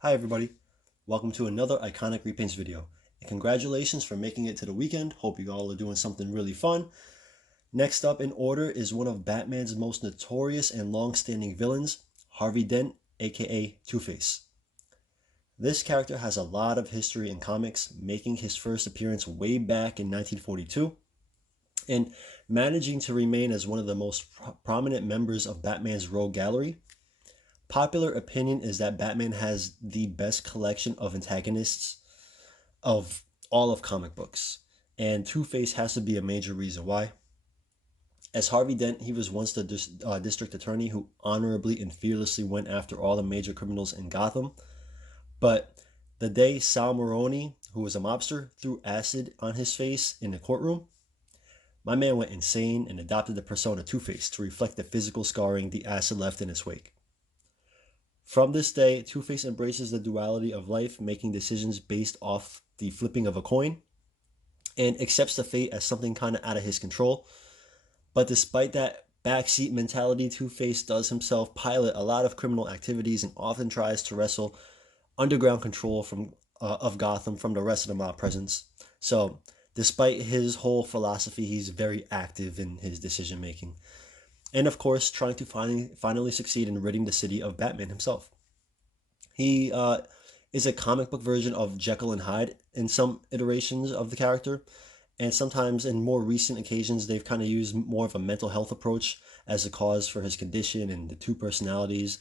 Hi everybody, welcome to another iconic repaints video. And congratulations for making it to the weekend. Hope you all are doing something really fun. Next up in order is one of Batman's most notorious and long-standing villains, Harvey Dent, aka Two-Face. This character has a lot of history in comics, making his first appearance way back in 1942 and managing to remain as one of the most prominent members of Batman's rogue gallery. Popular opinion is that Batman has the best collection of antagonists of all of comic books, and Two-Face has to be a major reason why. As Harvey Dent, he was once the district attorney who honorably and fearlessly went after all the major criminals in Gotham. But the day Sal Maroni, who was a mobster, threw acid on his face in the courtroom, my man went insane and adopted the persona Two-Face to reflect the physical scarring the acid left in its wake. From this day, Two-Face embraces the duality of life, making decisions based off the flipping of a coin, and accepts the fate as something kind of out of his control. But despite that backseat mentality, Two-Face does himself pilot a lot of criminal activities and often tries to wrestle underground control of Gotham from the rest of the mob presence. So, despite his whole philosophy, he's very active in his decision making and of course trying to finally succeed in ridding the city of Batman himself. He is a comic book version of Jekyll and Hyde in some iterations of the character, and sometimes in more recent occasions they've kind of used more of a mental health approach as a cause for his condition and the two personalities,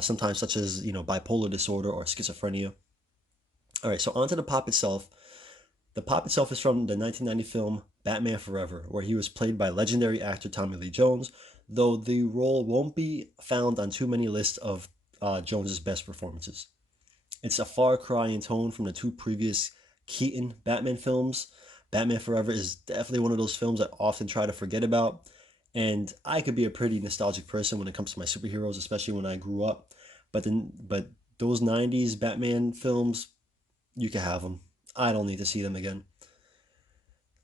sometimes such as bipolar disorder or schizophrenia. All right, so onto the pop itself. The pop itself is from the 1990 film Batman Forever, where he was played by legendary actor Tommy Lee Jones, though the role won't be found on too many lists of Jones's best performances. It's a far cry in tone from the two previous Keaton Batman films. Batman Forever is definitely one of those films I often try to forget about, and I could be a pretty nostalgic person when it comes to my superheroes, especially when I grew up. But those '90s Batman films, you can have them. I don't need to see them again.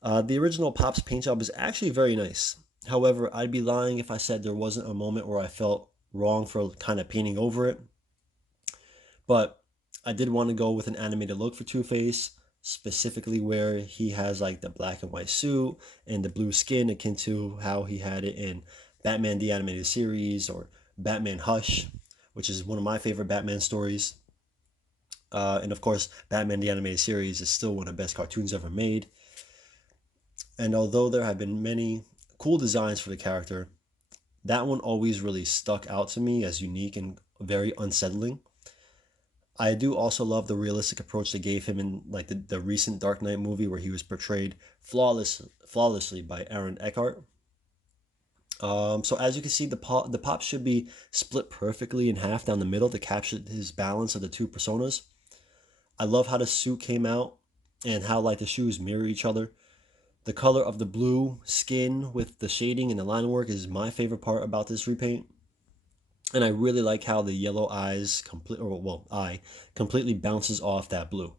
The original Pop's paint job is actually very nice. However, I'd be lying if I said there wasn't a moment where I felt wrong for kind of painting over it. But I did want to go with an animated look for Two-Face, specifically where he has like the black and white suit and the blue skin, akin to how he had it in Batman the Animated Series or Batman Hush, which is one of my favorite Batman stories. And of course, Batman the Animated Series is still one of the best cartoons ever made. And although there have been many cool designs for the character, that one always really stuck out to me as unique and very unsettling. I do also love the realistic approach they gave him in like the recent Dark Knight movie where he was portrayed flawlessly by Aaron Eckhart. So as you can see, the pop should be split perfectly in half down the middle to capture his balance of the two personas. I love how the suit came out and how like the shoes mirror each other. The color of the blue skin with the shading and the line work is my favorite part about this repaint. And I really like how the yellow eye completely bounces off that blue.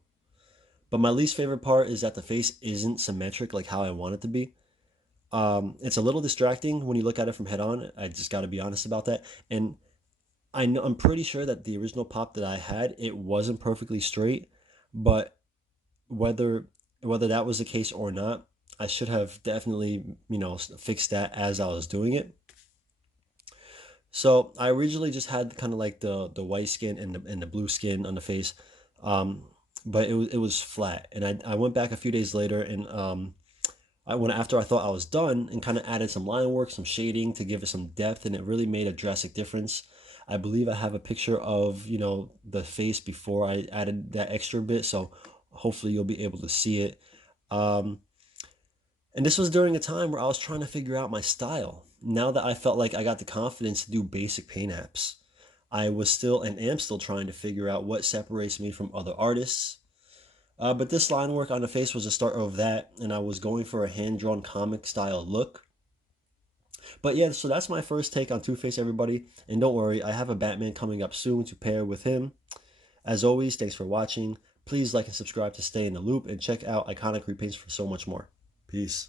But my least favorite part is that the face isn't symmetric like how I want it to be. It's a little distracting when you look at it from head on. I just got to be honest about that. And I'm pretty sure that the original pop that I had, it wasn't perfectly straight, but whether whether that was the case or not, I should have definitely, fixed that as I was doing it. So I originally just had kind of like the white skin and the blue skin on the face, um, but it was flat. And I went back a few days later and I went after I thought I was done and kind of added some line work, some shading to give it some depth, and it really made a drastic difference. I believe I have a picture of the face before I added that extra bit, so hopefully you'll be able to see it. Um, and this was during a time where I was trying to figure out my style. Now that I felt like I got the confidence to do basic paint apps, I was still and am still trying to figure out what separates me from other artists. But this line work on the face was the start of that, and I was going for a hand-drawn comic style look. But yeah, so that's my first take on Two-Face, everybody. And don't worry, I have a Batman coming up soon to pair with him. As always, thanks for watching. Please like and subscribe to stay in the loop and check out Iconic Repaints for so much more. Peace.